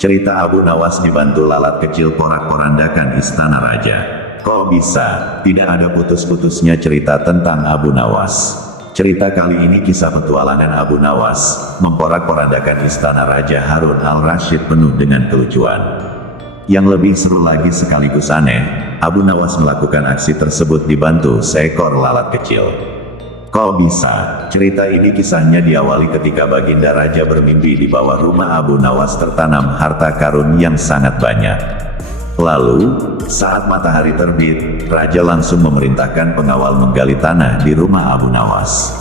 Cerita Abu Nawas dibantu lalat kecil porak-porandakan istana raja. Kok bisa? Tidak ada putus-putusnya cerita tentang Abu Nawas. Cerita kali ini kisah petualangan Abu Nawas, memporak-porandakan istana Raja Harun al-Rasyid penuh dengan kelucuan. Yang lebih seru lagi sekaligus aneh, Abu Nawas melakukan aksi tersebut dibantu seekor lalat kecil. Kok bisa? Cerita ini kisahnya diawali ketika Baginda Raja bermimpi di bawah rumah Abu Nawas tertanam harta karun yang sangat banyak. Lalu, saat matahari terbit, Raja langsung memerintahkan pengawal menggali tanah di rumah Abu Nawas.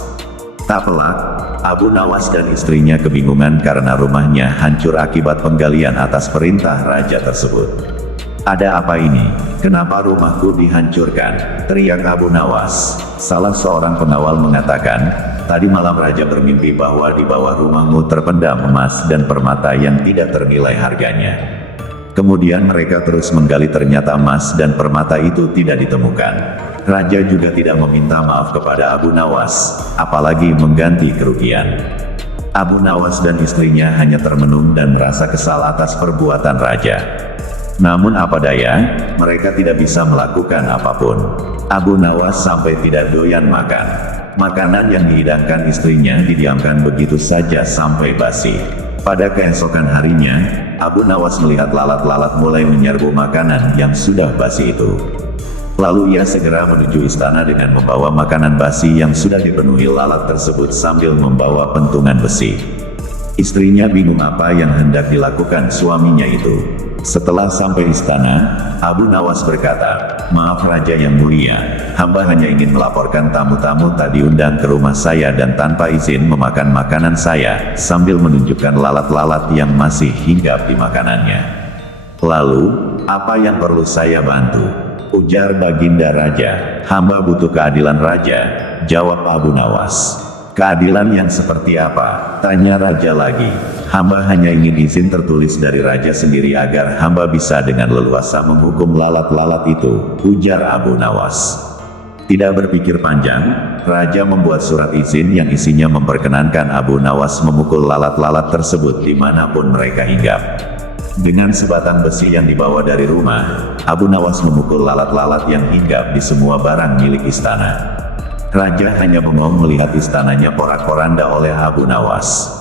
Tak pelak, Abu Nawas dan istrinya kebingungan karena rumahnya hancur akibat penggalian atas perintah Raja tersebut. Ada apa ini? Kenapa rumahku dihancurkan? Teriak Abu Nawas. Salah seorang pengawal mengatakan, tadi malam Raja bermimpi bahwa di bawah rumahmu terpendam emas dan permata yang tidak ternilai harganya. Kemudian mereka terus menggali, ternyata emas dan permata itu tidak ditemukan. Raja juga tidak meminta maaf kepada Abu Nawas, apalagi mengganti kerugian. Abu Nawas dan istrinya hanya termenung dan merasa kesal atas perbuatan Raja. Namun apa daya, mereka tidak bisa melakukan apapun. Abu Nawas sampai tidak doyan makan. Makanan yang dihidangkan istrinya didiamkan begitu saja sampai basi. Pada keesokan harinya, Abu Nawas melihat lalat-lalat mulai menyerbu makanan yang sudah basi itu. Lalu ia segera menuju istana dengan membawa makanan basi yang sudah dipenuhi lalat tersebut sambil membawa pentungan besi. Istrinya bingung apa yang hendak dilakukan suaminya itu. Setelah sampai istana, Abu Nawas berkata, "Maaf Raja yang mulia, hamba hanya ingin melaporkan tamu-tamu tadi diundang ke rumah saya dan tanpa izin memakan makanan saya," sambil menunjukkan lalat-lalat yang masih hinggap di makanannya. "Lalu, apa yang perlu saya bantu?" ujar Baginda Raja. "Hamba butuh keadilan Raja," jawab Abu Nawas. "Keadilan yang seperti apa?" tanya Raja lagi. "Hamba hanya ingin izin tertulis dari Raja sendiri agar hamba bisa dengan leluasa menghukum lalat-lalat itu," ujar Abu Nawas. Tidak berpikir panjang, Raja membuat surat izin yang isinya memperkenankan Abu Nawas memukul lalat-lalat tersebut dimanapun mereka hinggap. Dengan sebatang besi yang dibawa dari rumah, Abu Nawas memukul lalat-lalat yang hinggap di semua barang milik istana. Raja hanya bengong melihat istananya porak-poranda oleh Abu Nawas.